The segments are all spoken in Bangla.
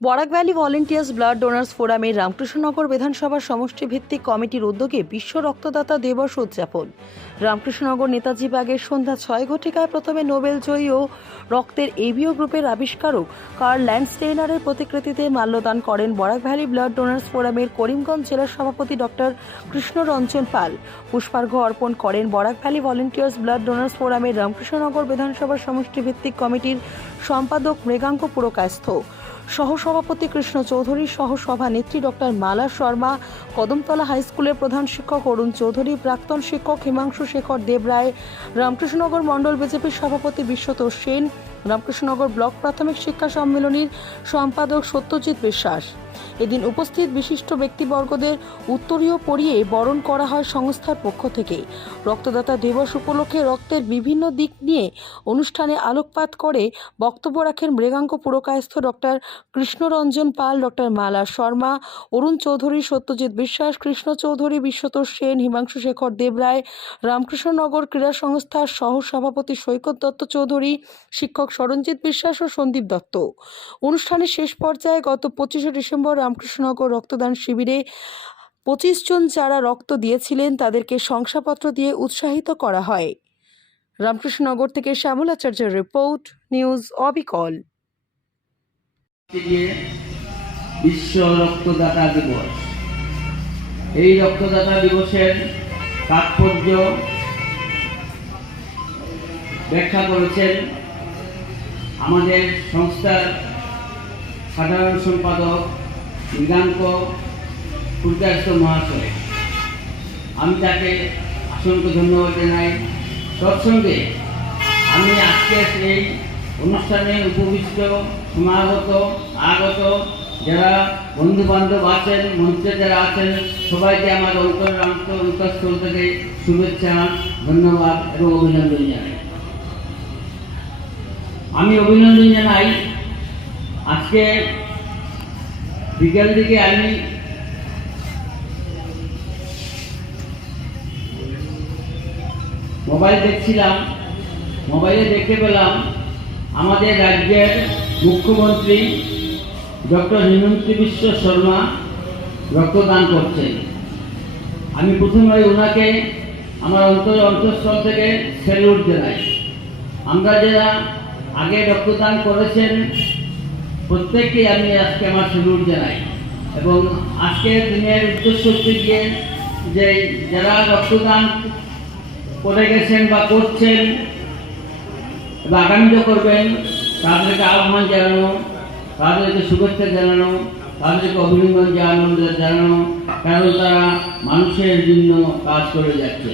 Barak valley volunteers blood donors ফোরামের রামকৃষ্ণনগর বিধানসভার সমষ্টি ভিত্তিক কমিটির উদ্যোগে বিশ্ব রক্তদাতা দিবস উদযাপন। রামকৃষ্ণনগর নেতাজি বাগের সন্ধ্যা ছয় ঘটিকায় প্রথমে নোবেল জয়ী ও রক্তের এবিও গ্রুপের আবিষ্কারক কার্ল ল্যান্ডস্টেইনারের প্রতিকৃতিতে মাল্যদান করেন বরাক ভ্যালি ব্লাড ডোনার্স ফোরামের করিমগঞ্জ জেলার সভাপতি ডক্টর কৃষ্ণরঞ্জন পাল। পুষ্পার্ঘ্য অর্পণ করেন Barak valley volunteers blood donors ফোরামের রামকৃষ্ণনগর বিধানসভার সমষ্টি ভিত্তিক কমিটির সম্পাদক মৃগাঙ্ক পুরকায়স্থ। সহসভাপতি কৃষ্ণ চৌধুরী সহ সভানেত্রী ডক্টর মালা শর্মা, কদমতলা হাই স্কুলের প্রধান শিক্ষক অরুণ চৌধুরী, প্রাক্তন শিক্ষক হিমাংশু শেখর দেবরায় রামকৃষ্ণনগর মণ্ডল বিজেপির সভাপতি বিশ্বতোষ সেন, রামকৃষ্ণনগর ব্লক প্রাথমিক শিক্ষা সম্মেলনীর সম্পাদক সত্যজিৎ বিশ্বাস। এদিন উপস্থিত বিশিষ্ট ব্যক্তিবর্গদের উত্তরীয় পরিয়ে বরণ করা হয় সংস্থার পক্ষ থেকে। রক্তদাতা দিবস উপলক্ষে রক্তের বিভিন্ন দিক নিয়ে অনুষ্ঠানে আলোকপাত করে বক্তব্য রাখেন মৃগাঙ্ক পুরকায়স্থ ডক্টর কৃষ্ণরঞ্জন পাল ডক্টর মালা শর্মা, অরুণ চৌধুরী, সত্যজিৎ বিশ্বাস, কৃষ্ণ চৌধুরী, বিশ্বতোষ সেন, হিমাংশু শেখর দেবরায় রামকৃষ্ণনগর ক্রীড়া সংস্থার সহ সভাপতি সৈকত দত্ত চৌধুরী, শিক্ষক সরঞ্জিৎ বিশ্বাস ও সন্দীপ দত্ত। অনুষ্ঠানের শেষ পর্যায়ে গত পঁচিশে ডিসেম্বর রামকৃষ্ণনগর রক্তদান শিবিরে পঁচিশ জন যারা রক্ত দিয়েছিলেন তাদেরকে শংসাপত্র দিয়ে উৎসাহিত করা হয়। রামকৃষ্ণনগর থেকে শ্যামল আচার্যের রিপোর্ট, নিউজ অবিকল। বিশ্ব রক্তদাতা দিবস, এই রক্তদাতা দিবসের তাৎপর্য ব্যাখ্যা করেছেন আমাদের সংস্থার সাধারণ সম্পাদক মৃগাঙ্ক সূর্যাস্ত মহাশয়। আমি তাকে অসংখ্য ধন্যবাদ জানাই। তৎসঙ্গে আমি আজকে এই অনুষ্ঠানে উপবিষ্ট, সমাগত, আগত যারা বন্ধু বান্ধব আছেন, মঞ্চে যারা আছেন, সবাইকে আমার অন্তর অন্তঃস্থল থেকে শুভেচ্ছা, ধন্যবাদ এবং অভিনন্দন জানাই। আমি অভিনন্দন জানাই আজকে বিকেল দিকে আমি মোবাইল দেখছিলাম, মোবাইলে দেখতে পেলাম আমাদের রাজ্যের মুখ্যমন্ত্রী ডক্টর হিমন্ত বিশ্ব শর্মা রক্তদান করছেন। আমি প্রথমে ওনাকে আমার অন্তর অন্তঃস্থল থেকে স্যালুট জানাই। আমরা যারা আগে রক্তদান করেছেন প্রত্যেককেই আমি আজকে আমার স্যালুট জানাই। এবং আজকের দিনের উদ্দেশ্য হচ্ছে গিয়ে যে যারা রক্তদান করে গেছেন বা করছেন বা আগামীতে করবেন, তাদেরকে আহ্বান জানানো, তাদেরকে শুভেচ্ছা জানানো, তাদেরকে অভিনন্দন জানানো জানানো কারণ তারা মানুষের জন্য কাজ করে যাচ্ছে।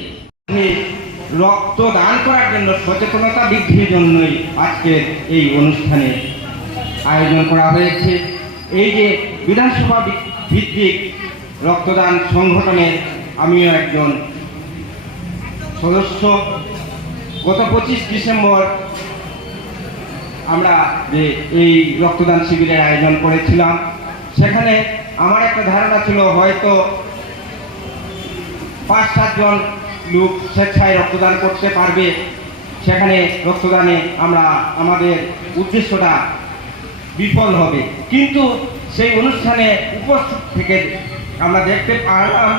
রক্ত দান করার জন্য সচেতনতা বৃদ্ধির জন্যই আজকের এই অনুষ্ঠানে আয়োজন করা হয়েছে। এই যে বিধানসভা ভিত্তিক রক্তদান সংগঠনের আমিও একজন সদস্য। গত পঁচিশ ডিসেম্বর আমরা যে এই রক্তদান শিবিরের আয়োজন করেছিলাম, সেখানে আমার একটা ধারণা ছিল, হয়তো পাঁচ সাতজন লোক স্বেচ্ছায় রক্তদান করতে পারবে। সেখানে রক্তদানে আমরা, আমাদের উদ্দেশ্যটা বিফল হবে। কিন্তু সেই অনুষ্ঠানে উপস্থিত থেকে আমরা দেখতে পারলাম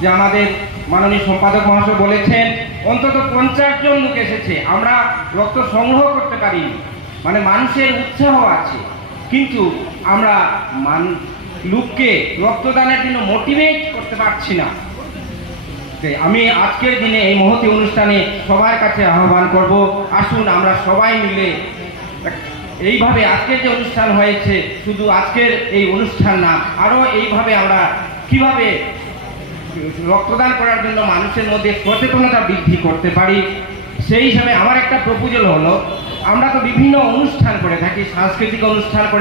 যে আমাদের মাননীয় সম্পাদক মহাশয় বলেছেন, অন্তত পঞ্চাশ জন লোক এসেছে, আমরা রক্ত সংগ্রহ করতে পারি মানে মানুষের উৎসাহ আছে। কিন্তু আমরা মান, লোককে রক্তদানের জন্য মোটিভেট করতে পারছি না। আমি আজকের দিনে এই মহতি অনুষ্ঠানে সবার কাছে আহ্বান করব। আসুন আমরা সবাই মিলে এইভাবে আজকের যে অনুষ্ঠান হয়েছে, শুধু আজকের এই অনুষ্ঠান না, আরও এইভাবে আমরা কীভাবে রক্তদান করার জন্য মানুষের মধ্যে সচেতনতা বৃদ্ধি করতে পারি, সেই হিসাবে আমার একটা প্রপোজাল হলো, আমরা তো বিভিন্ন অনুষ্ঠান করে থাকি, সাংস্কৃতিক অনুষ্ঠান করে